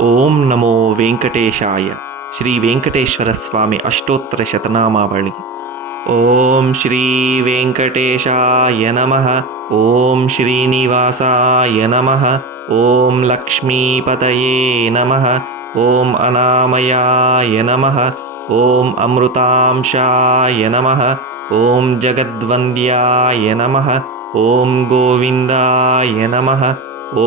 ఓం నమో వెంకటేశాయ. శ్రీ వెంకటేశ్వర స్వామి అష్టోత్తర శతనామావళి. ఓం శ్రీ వెంకటేశాయ నమః. ఓం శ్రీనివాసాయ నమః. ఓం లక్ష్మీపతయే నమః. ఓం అనామయాయ నమః. ఓం అమృతాంశాయ నమః. ఓం జగద్వంద్యాయ నమః. ఓం గోవిందాయ నమః.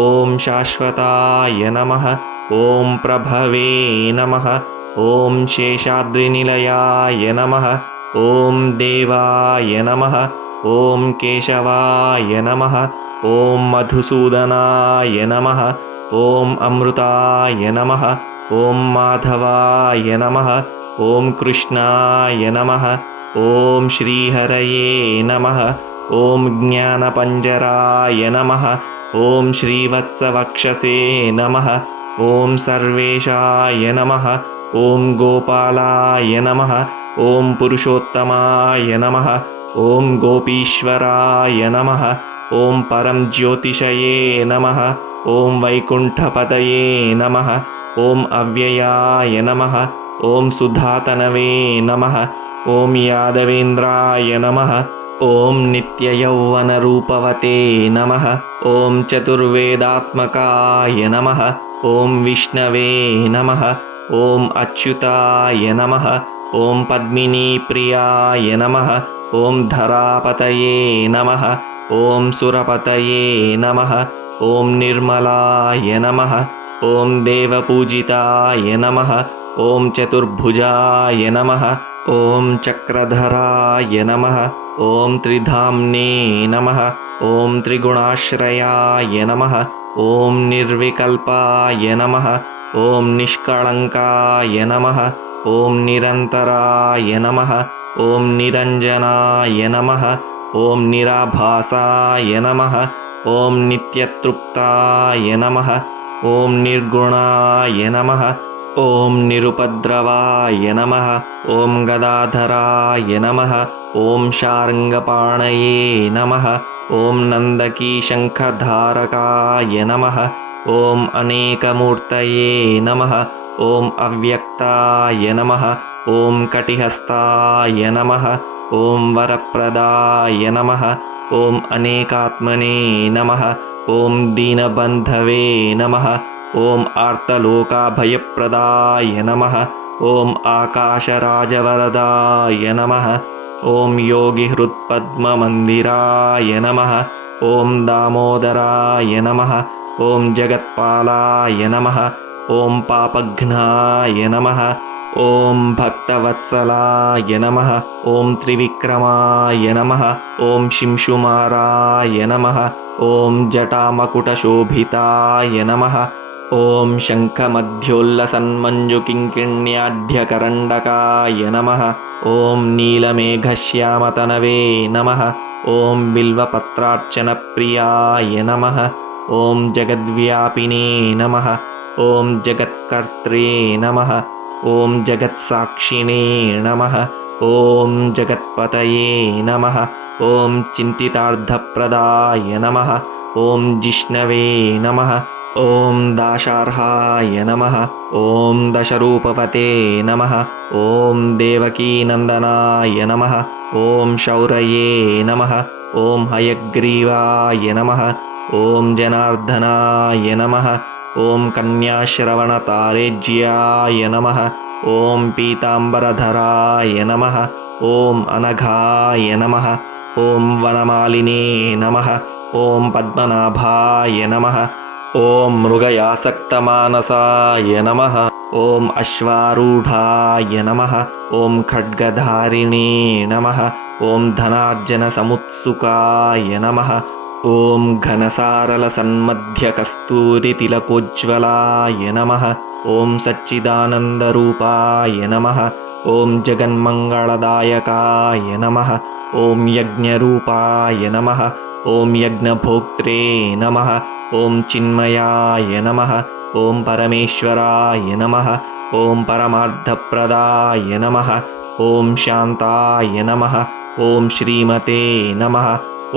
ఓం శాశ్వతాయ నమః. ఓం ప్రభవే నమః. ఓం శేషాద్రినిలయాయ నమః. ఓం దేవాయ నమః. ఓం కేశవాయ నమః. ఓం మధుసూదనాయ నమః. ఓం అమృతాయ నమః. ఓం మాధవాయ నమః. ఓం కృష్ణాయ నమః. ఓం శ్రీహరయే నమః. ఓం జ్ఞానపంజరాయ నమః. ఓం శ్రీవత్సవక్షసే నమః. ఓం సర్వేశాయ నమః. ఓం గోపాలాయ నమః. ఓం పురుషోత్తమాయ నమః. ఓం గోపీశ్వరాయ నమః. ఓం పరం జ్యోతిషయే నమః. ఓం వైకుంఠపతయే నమః. ఓం అవ్యయాయ నమః. ఓం సుధాతనవే నమః. ఓం యాదవేంద్రాయ నమః. ఓం నిత్యయౌవనరూపవతే నమః. ఓం చతుర్వేదాత్మకాయ నమః. ఓం విష్ణవే నమః. ఓం అచ్యుతాయ నమః. ఓం పద్మినీప్రియాయ నమః. ఓం ధరాపతయే నమః. ఓం సురపతయే నమః. ఓం నిర్మలాయ నమః. ఓం దేవపూజితాయ నమః. ఓం చతుర్భుజాయ నమః. ఓం చక్రధరాయ నమః. ఓం త్రిధామ్నే నమః. ఓం త్రిగుణాశ్రయాయ నమః. ఓం నిర్వికల్పాయ నమః. ఓం నిష్కళంకాయ నమః. ఓం నిరంతరాయ నమః. ఓం నిరంజనాయ నమః. ఓం నిరాభాసాయ నమః. ఓం నిత్యతృప్తాయ నమః. ఓం నిర్గుణాయ నమః. ఓం నిరుపద్రవాయ నమః. ఓం గదాధరాయ నమః. ఓం శార్ంగపాణయే నమః. ఓం నందకీశంఖధారకాయ నమః. ఓం అనేకమూర్తయే నమః. ఓం అవ్యక్తాయ నమః. ఓం కటిహస్తాయ నమః. ఓం వరప్రదాయ నమః. ఓం అనేకాత్మనే నమః. ఓం దీనబంధవే నమః. ఓం ఆర్తలోకాభయప్రదాయ నమః. ఓం ఆకాశరాజవరదాయ నమః. ఓం యోగిహృత్పద్మమందిరాయ నమః. ఓం దామోదరాయ నమః. ఓం జగత్పాలాయ నమః. ఓం పాపఘ్నాయ నమః. ఓం భక్తవత్సలాయ నమః. ఓం త్రివిక్రమాయ నమః. ఓం శింశుమారాయ నమః. ఓం జటామకుటశోభితాయ నమః. ఓం శంఖమధ్యోల్లసన్మంజుకింకిణ్యాఢ్యకరండకాయ నమః. ఓం నీలమేఘశ్యామతనవే నమః. ఓం బిల్వపత్రార్చనప్రియాయ నమః. ఓం జగద్వ్యాపినే నమః. ఓం జగత్కర్త్రే నమః. ఓం జగత్సాక్షిణే నమః. ఓం జగత్పతయే నమః. ఓం చింతితార్థప్రదాయ నమః. ఓం జిష్ణవే నమః. ఓం దాశార్హాయ నమః. ఓం దశరూపవతే నమః. ఓం దేవకీనందనాయ నమః. ఓం శౌరయే నమః. ఓం హయగ్రీవాయ నమః. ఓం జనార్దనాయ నమః. ఓం కన్యాశ్రవణతారేజ్యాయ నమః. ఓం పీతాంబరధరాయ నమః. ఓం అనఘాయ నమః. ఓం వనమాలినే నమః. ఓం పద్మనాభాయ నమః. ఓం మృగయాసక్తమానసాయ నమః. ఓం అశ్వారూఢాయ నమః. ఓం ఖడ్గధారిణే నమః. ఓం ధనార్జనసముత్సుకాయ నమః. ఓం ఘనసారలసన్మధ్యకస్తూరితిలకోజ్వలాయ నమః. ఓం సచ్చిదానందరూపాయ నమః. ఓం జగన్మంగళదాయకాయ నమః. ఓం యజ్ఞరూపాయ నమః. ఓం యజ్ఞభోక్త్రే నమః. ఓం చిన్మయాయ నమః. ఓం పరమేశ్వరాయ నమః. ఓం పరమార్థప్రదాయ నమః. ఓం శాంతాయ నమః. ఓం శ్రీమతే నమః.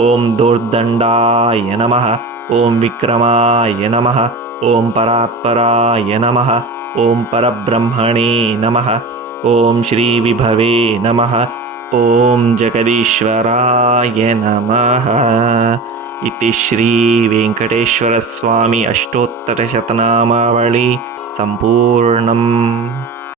ఓం దోర్దండాయ నమః. ఓం విక్రమాయ నమః. ॐ परात्पराय नमः। ॐ परब्रह्मणे नमः। ॐ श्रीविभवे नमः। ॐ जगदीश्वराय नमः। इति श्रीवेङ्कटेश्वरस्वामी अष्टोत्तरशतनामावळि सम्पूर्णम्।